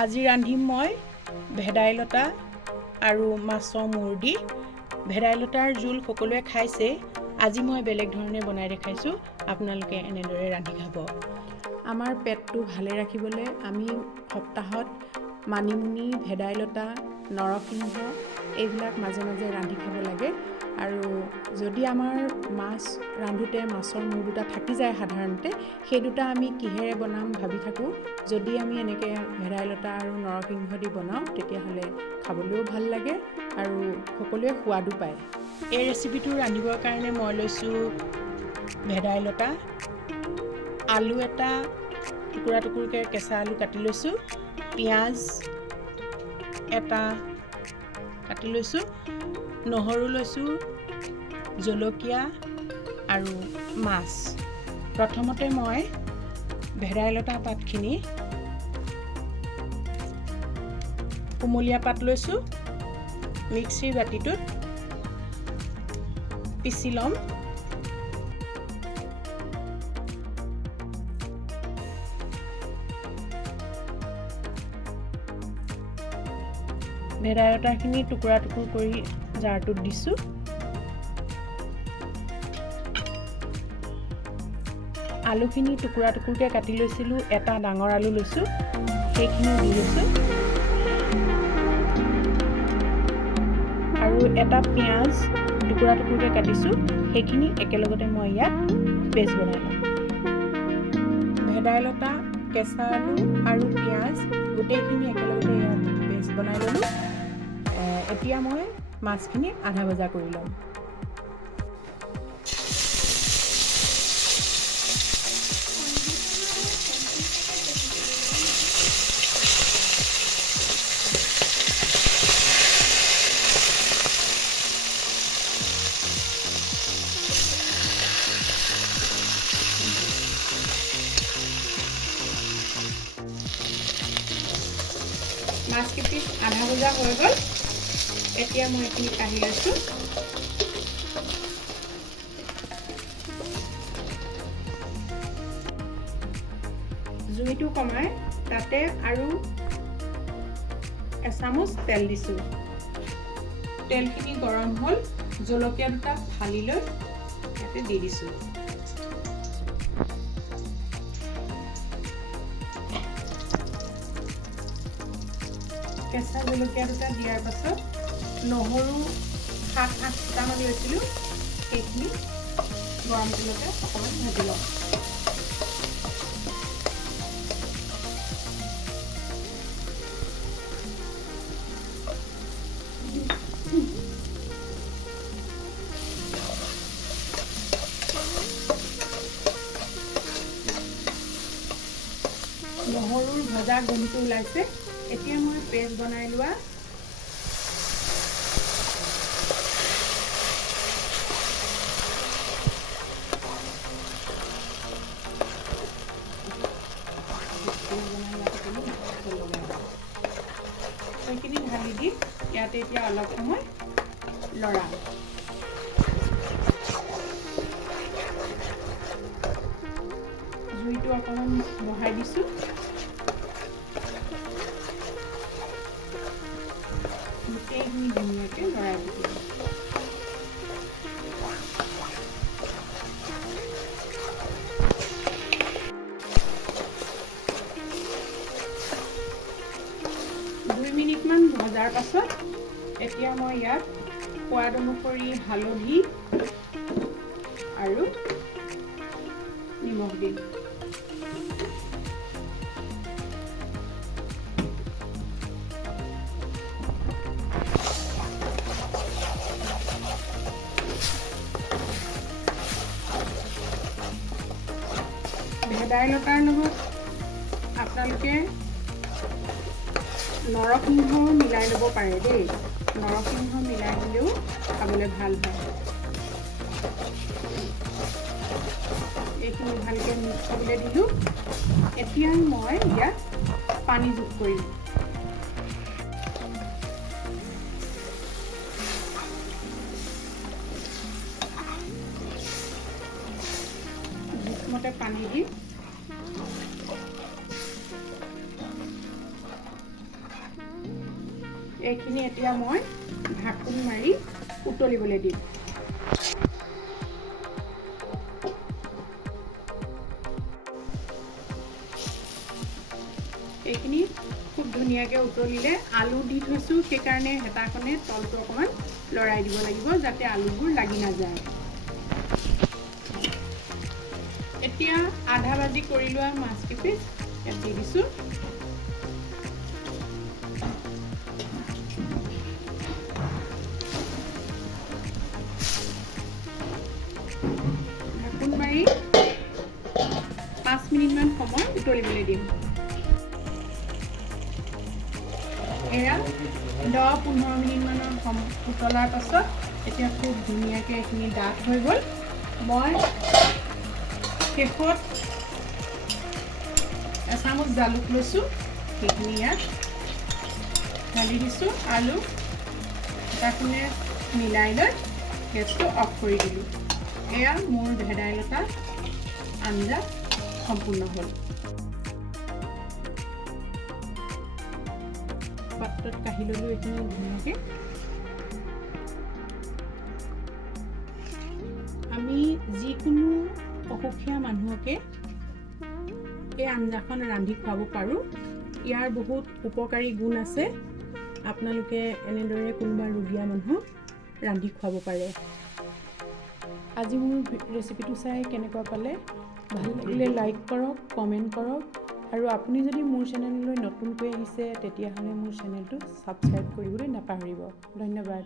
আজি ৰান্ধিম মই ভেদাইলতা আৰু মাছৰ মূৰ দি। ভেদাইলতাৰ জোল সকলোৱে খাইছে, আজি মই বেলেগ ধৰণে বনাই দেখাইছোঁ, আপোনালোকে এনেদৰে ৰান্ধি খাব। আমাৰ পেটটো ভালে ৰাখিবলৈ আমি সপ্তাহত মানিমুনি, ভেদাইলতা, নৰসিংহ এইবিলাক মাজে মাজে ৰান্ধি খাব লাগে। আৰু যদি আমাৰ মাছ ৰান্ধোতে মাছৰ মূৰ দুটা থাকি যায় সাধাৰণতে, সেই দুটা আমি কিহেৰে বনাম ভাবি থাকোঁ। যদি আমি এনেকৈ ভেদাইলতা আৰু নৰসিংহ দি বনাওঁ তেতিয়াহ'লে খাবলৈও ভাল লাগে আৰু সকলোৱে সোৱাদো পায়। এই ৰেচিপিটো ৰান্ধিবৰ কাৰণে মই লৈছোঁ ভেদাইলতা, আলু এটা টুকুৰা টুকুৰকৈ কেঁচা আলু কাটি লৈছোঁ, পিঁয়াজ এটা কাটি লৈছোঁ, নহৰু লৈছোঁ, জলকীয়া আৰু মাছ। প্ৰথমতে মই ভেদাইলতা পাতখিনি কুমলীয়া পাত লৈছোঁ, মিক্সিৰ বাতিটোত পিচি ল'ম। ভেদাইলতাখিনি টুকুৰা টুকুৰ কৰি জাৰটোত দিছোঁ। আলুখিনি টুকুৰা টুকুৰকৈ কাটি লৈছিলোঁ, এটা ডাঙৰ আলু লৈছোঁ, সেইখিনি দি লৈছোঁ। আৰু এটা পিঁয়াজ টুকুৰা টুকুৰকৈ কাটিছোঁ, সেইখিনি একেলগতে মই ইয়াত পেষ্ট বনাই ল'ম। ভেদাইলতা, কেঁচা আলু আৰু পিঁয়াজ গোটেইখিনি একেলগতে ইয়াত পেষ্ট বনাই ল'লোঁ। এতিয়া মই মাছখিনি আধা ভজা কৰি ল'ম। মাছকেইপিচ আধা ভজা হৈ গ'ল, এতিয়া মই এইখিনি কাঢ়ি লৈছোঁ। জুইটো কমাই তাতে আৰু এচামুচ তেল দিছোঁ। তেলখিনি গৰম হ'ল, জলকীয়া দুটা ফালি লৈ ইয়াতে দি দিছোঁ। কেঁচা জলকীয়া দুটা দিয়াৰ পাছত নহৰু 7-8টামান লৈছিলোঁ, সেইখিনি গৰম তেলতে অকণমান ভাজি ল'ম। নহৰুৰ ভজা গোন্ধটো ওলাইছে, এতিয়া মই পেষ্ট বনাই লোৱা সেইখিনি ঢালি দি ইয়াতে এতিয়া অলপ সময় লৰাম। জুইটো অকণমান বঢ়াই দিছোঁ। গোটেইখিনি ধুনীয়াকৈ লৰাই থাকিম। মিনিটমান ভজাৰ পাছত এতিয়া মই ইয়াত সোৱাদ অনুসৰি হালধি আৰু নিমখ দিম। ভেদাইলতাৰ লগত আপোনালোকে নৰসিংহ মিলাই ল'ব পাৰে দেই, নৰসিংহ মিলাই দিলেও খাবলৈ ভাল হয়। এইখিনি ভালকৈ মিক্স কৰিবলৈ দিলোঁ। এতিয়া মই ইয়াত পানী যোগ কৰিম। জোখমতে পানী দি এইখিনি এতিয়া মই ঢাকোন মাৰি উতলিবলৈ দিম। এইখিনি খুব ধুনীয়াকৈ উতলিলে আলু দি থৈছোঁ, সেইকাৰণে হেতাখনে তলটো অকণমান লৰাই দিব লাগিব যাতে আলুবোৰ লাগি নাযায়। এতিয়া আধা ভাজি কৰি লোৱা মাছ কেইপিচ ইয়াত দি দিছোঁ। ঢাকোন মাৰি 5 মিনিটমান সময় উতলিবলৈ দিম। এয়া 10-15 মিনিটমানৰ উতলাৰ পাছত এতিয়া খুব ধুনীয়াকৈ এইখিনি ডাঠ হৈ গ'ল। মই শেষত এচামুচ জালুক লৈছোঁ, সেইখিনি ইয়াত ঢালি দিছোঁ। আলু হেতাখনে মিলাই লৈ গেছটো অফ কৰি দিলোঁ। এয়া মোৰ ভেদাইলতা আঞ্জা সম্পূৰ্ণ হ'ল। পাত্ৰত কাঢ়ি ল'লোঁ এইখিনি ধুনীয়াকৈ। আমি যিকোনো অসুখীয়া মানুহকে এই আঞ্জাখন ৰান্ধি খুৱাব পাৰোঁ। ইয়াৰ বহুত উপকাৰী গুণ আছে। আপোনালোকে এনেদৰে কোনোবা ৰোগীয়া মানুহক ৰান্ধি খুৱাব পাৰে। আজি মোৰ ৰেচিপিটো চাই কেনেকুৱা পালে? ভাল লাগিলে লাইক কৰক, কমেণ্ট কৰক, আৰু আপুনি যদি মোৰ চেনেললৈ নতুনকৈ আহিছে তেতিয়াহ'লে মোৰ চেনেলটো ছাবস্ক্ৰাইব কৰিবলৈ নাপাহৰিব। ধন্যবাদ।